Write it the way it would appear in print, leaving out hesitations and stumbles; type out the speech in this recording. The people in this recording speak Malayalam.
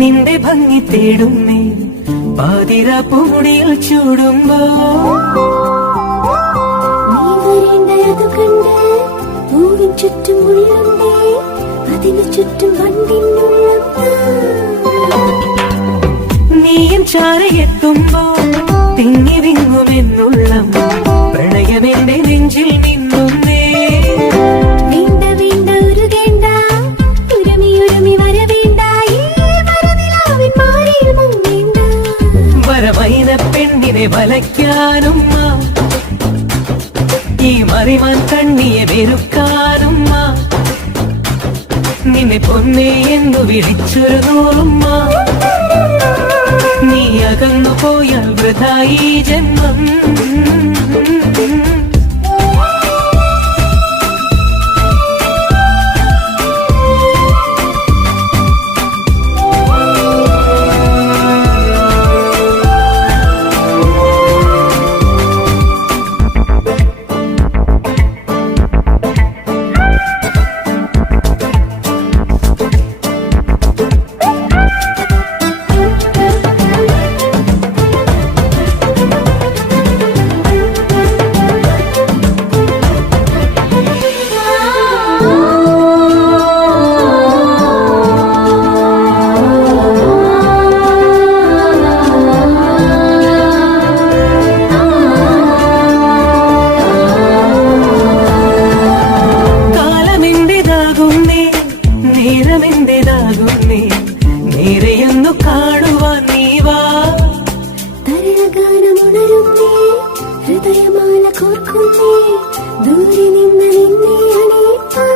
നിന്റെ ഭംഗി തേടുന്നേ പാതിര പൂമുടിയിൽ ചൂടുമ്പോ നീ വരേണ്ടത് കണ്ട് പൂവിൻ ചുറ്റും ഉള്ളുന്നേ അതിനു ചുറ്റും വണ്ടിനുള്ളം നീയും ചാരയെത്തുമ്പോ തിങ്ങി വിങ്ങുമെന്നുള്ളം പ്രണയമെന്റെ നെഞ്ചിൽ നിന്നുന്നേ വീണ്ട വീണ്ട ഉരുകേണ്ട ഉരുമി ഉരുമി വരവേണ്ട ഈ വരനിലാവിൻ മാറിയിൽ മുങ്ങേണ്ട വരമൈന പെണ്ണിനെ വലയ്ക്കാനും ഈ മറിമാൻ കണ്ണിയെ വെറുക്കാനും നിന്നെ പൊന്നേ എന്നു വിളിച്ചൊരു നൂറുമ്മ നീ അകന്നു പോയാൽ വൃഥായി ജന്മം നേരമെന്റേതാകുന്നേ നേരെയൊന്നു കാണുവാൻ നീ വാ തരളഗാനമുണരുന്നേ ഹൃദയമാല കോർക്കുന്നേ ദൂരെ നിന്ന് നിന്നെ അണിയിപ്പാ